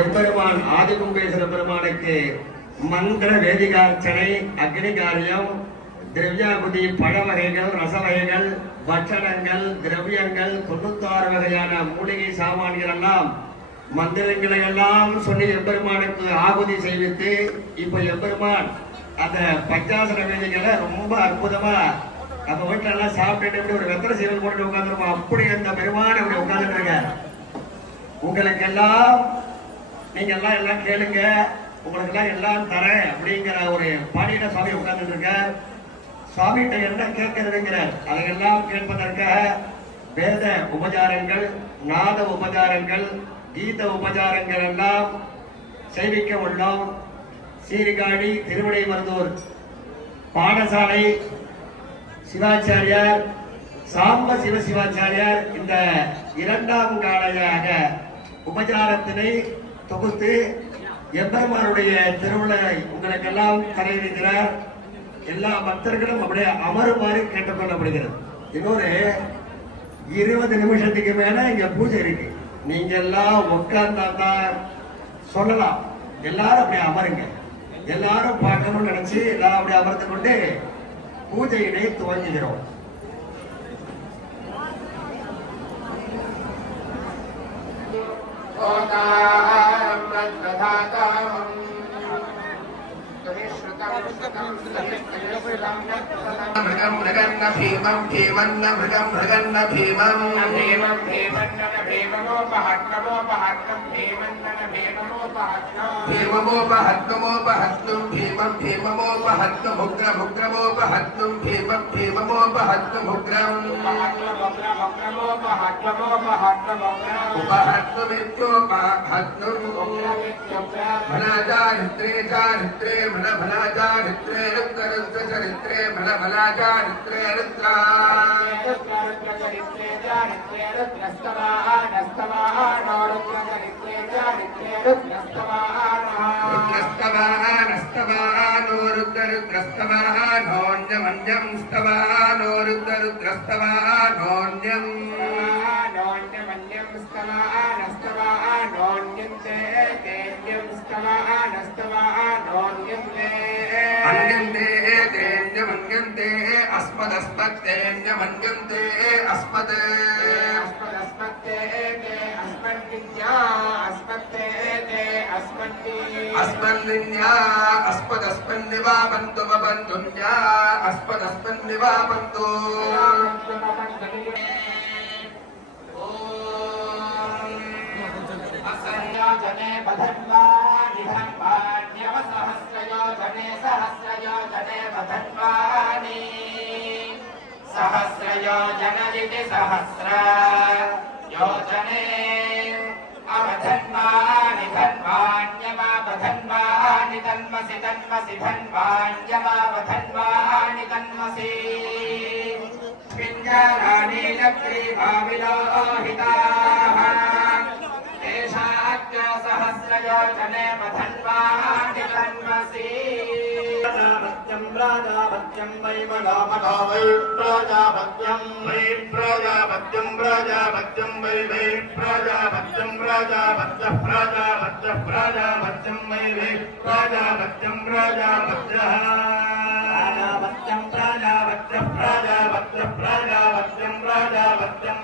எம்பெருமான் ஆதிகும்பேஸ்வர பெருமானுக்கு மந்திர வேதிகார்ச்சனை, அக்னி காரியம், திரவியாபுதி, பழ வகைகள், ரச வகைகள், பட்சணங்கள், திரவியங்கள், 96 வகையான மூலிகை சாமான்கள் எல்லாம் மந்திரங்களை எல்லாம் சொல்லி எம்பெருமானுக்கு ஆகுதி செய்வித்து, இப்ப எம்பெருமான் அந்த பஞ்சாசன வேதிகளை ரொம்ப அற்புதமா நம்ம வீட்டுல எல்லாம் சாப்பிட்டுட்டு ஒரு வெத்தலை சீவல் போட்டு உட்காந்துருப்போம். அப்படி அந்த பெருமான் அப்படி உட்கார்ந்துட்டு இருக்க. உங்களுக்கு எல்லாம் நீங்க எல்லாம் கேளுங்க, உங்களுக்கு எல்லாம் தரேன் அப்படிங்கிற ஒரு பாடியில சுவாமி உட்கார்ந்துட்டு இருக்க. சுவாமிகிட்ட என்ன கேட்கறதுங்கிறார். அதையெல்லாம் கேட்பதற்காக வேத உபச்சாரங்கள், நாத உபச்சாரங்கள், கீத உபச்சாரங்கள் எல்லாம் செய்விக்க உள்ளோம். சீர்காழி திருவிடை மருதூர் பாடசாலை சிவாச்சாரியார், சாம்ப சிவசிவாச்சாரியார் இந்த 2ஆம் காலையாக உபச்சாரத்தினை தொகுத்து எம்பெருமானுடைய திருவிழை உங்களுக்கெல்லாம் தலையிடுகிறார். எல்லா பக்தர்களும் அப்படியே அமருமாறு கேட்டுக்கொள்ளப்படுகிறது. இன்னொரு 20 நிமிஷத்துக்கு மேல இங்க பூஜை இருக்கு. நீங்க எல்லாம் உட்கார்ந்தாதான் சொல்லலாம். எல்லாரும் அப்படியே அமருங்க. எல்லாரும் பார்க்கணும்னு நினைச்சு எல்லாரும் அப்படியே அமர்ந்து கொண்டு பூஜையினை துவங்குகிறோம். மృగం మృగన్న భీమం భీమన్న మృగం మృగన్న భీమం భీమం భీమన్న భీమమోపహత్నమోపహత్నం భీమన్న భీమమోపహత్నం భీమమోపహత్నమోపహత్నం భీమం భీమమోపహత్నముగ్రముగ్రమోపహత్నం భీమం భీమమోపహత్నముగ్రం ఉపహత్నమిత్యోపహత్నం భలాచారిత్రే చారిత్రే మన భలాచారిత్రే చరిత్రే మన భలాచారిత్రే రుద్రా రుద్రస్తవానస్తవానో రుద్రరుద్రస్తవానోన్యమన్యం స్తవానో రుద్రరుద్రస్తవానోన్యం మన్యంతే అస్మదస్మత్తేన్యమన్యంతే అస్మద్ అస్మన్నిన్యా అస్మదస్మన్నివాపంతు వబంతున్యా అస్మదస్మన్నివాపంతు జనే బధన్వా నిధన్వాణ్యవ సహస్రయోజనే సహస్రయోజనే బధన్వాని సహస్రయోజనరితి సహస్ర యోజనే అవధన్వాని ధన్వాణ్యవా బధన్వాని తన్మసి తన్మసి ధన్వాణ్యవా బధన్వాని తన్మసి పింజరాణి లక్ష్మీభావిలోహితాః సహస్రయోజనే మధన్వాని తన్మసి ప్రజాపత్యం వై మనోమనో వై ప్రజాపత్యం వై ప్రజాపత్యం ప్రజాపత్యం వై వై ప్రజాపత్యం ప్రజాపత్య ప్రజాపత్య ప్రజాపత్యం వై వై ప్రజాపత్యం ప్రజాపత్య ప్రజాపత్యం ప్రజాపత్య ప్రజాపత్య ప్రజాపత్యం ప్రజాపత్యం